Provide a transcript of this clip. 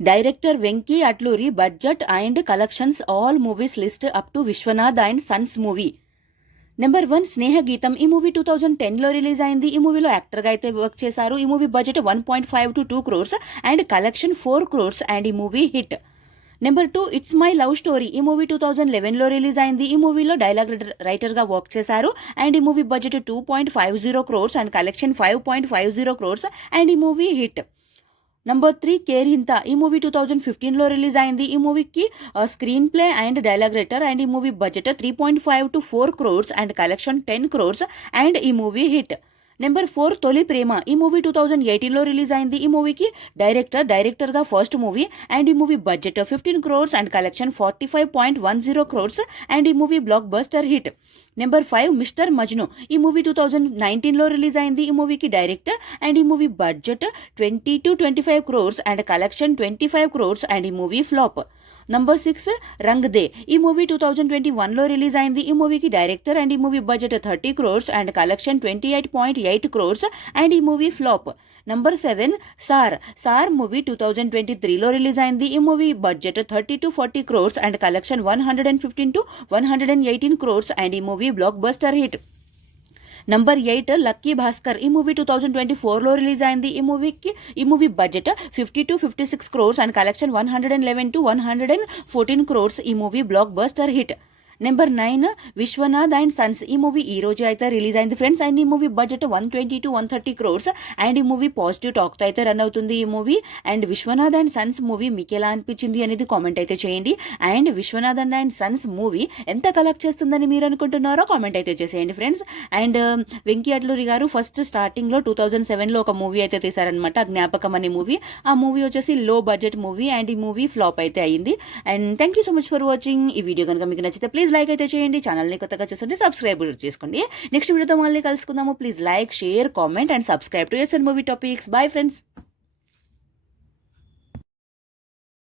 Director Venki Atluri, budget and collections, all movies list up to Vishwanath and Sons movie. Number 1 స్నేహ గీతం. ఈ movie 2010లో release అయింది. ఈ మూవీలో యాక్టర్గా అయితే వర్క్ చేశారు. ఈ movie budget 1.5 to 2 crores and collection 4 crores and ఈ movie hit. Number 2 it's my love story. ఈ మూవీ 2011లో రిలీజ్ అయింది. ఈ మూవీలో డైలాగ్ రైటర్గా వర్క్ చేశారు అండ్ ఈ movie budget 2.50 crores and collection 5.50 crores and ఈ మూవీ హిట్. నెంబర్ 3 కేరింత. ఈ మూవీ 2015లో రిలీజ్ అయింది. ఈ మూవీకి screenplay and dialogue writer and ఈ movie budget 3.5 to 4 crores and collection 10 crores and ఈ మూవీ హిట్. నెంబర్ 4 తొలి ప్రేమ. ఈ మూవీ 2018లో రిలీజ్ అయింది. ఈ మూవీకి డైరెక్టర్గా ఫస్ట్ మూవీ అండ్ ఈ movie budget 15 crores and collection 45.10 crores and ఈ movie blockbuster hit. Number 5 mister Majnu. ఈ మూవీ 2019లో రిలీజ్ అయింది. ఈ మూవీకి డైరెక్టర్ అండ్ ఈ movie budget 20 to 25 crores and collection 25 crores and ఈ movie flop. Number 6 Rang De. ఈ మూవీ 2021లో రిలీజ్ అయింది. ఈ మూవీకి డైరెక్టర్ అండ్ ఈ movie budget 30 crores and collection 28.8 crores and ఈ movie flop. Number 7 sir movie 2023లో రిలీజ్ అయింది. ఈ movie budget 30 to 40 crores and collection 115 to 118 crores and ఈ movie blockbuster hit. Number 8 lucky Bhaskar. ఈ మూవీ 2024లో release అయింది. ఈ movie budget 50 to 56 crores and collection 111 to 114 crores. ఈ movie blockbuster hit. Number 9 Viswanath and sons. ఈ movie ఈ రోజు అయితే రిలీజ్ అయింది ఫ్రెండ్స్ అండ్ ఈ movie budget 120 to 130 crores and ఈ మూవీ పాజిటివ్ టాక్తో అయితే రన్ అవుతుంది ఈ movie. And Vishwanath and sons movie మీకు ఎలా అనిపించింది అనేది కామెంట్ అయితే చేయండి. And Vishwanath and sons movie ఎంత కలెక్ట్ చేస్తుందని మీరు అనుకుంటున్నారో కామెంట్ అయితే చేసేయండి ఫ్రెండ్స్. అండ్ వెంకీ అట్లూరి గారు ఫస్ట్ స్టార్టింగ్లో 2007లో ఒక మూవీ అయితే తీశారనమాట, జ్ఞాపకం అనే మూవీ. ఆ మూవీ వచ్చేసి లో బడ్జెట్ మూవీ అండ్ ఈ మూవీ ఫ్లాప్ అయితే అయ్యింది. And thank you so much for watching. ఈ వీడియో కనుక మీకు నచ్చితే ప్లీజ్ లైక్ అయితే చేయండి. ఛానల్ని కొత్తగా చూస్తుంటే సబ్స్క్రైబ్ చేసుకోండి. నెక్స్ట్ వీడియోతో మళ్ళీ కలుసుకుందాము. Please like, share, comment and subscribe to SN movie topics. Bye friends.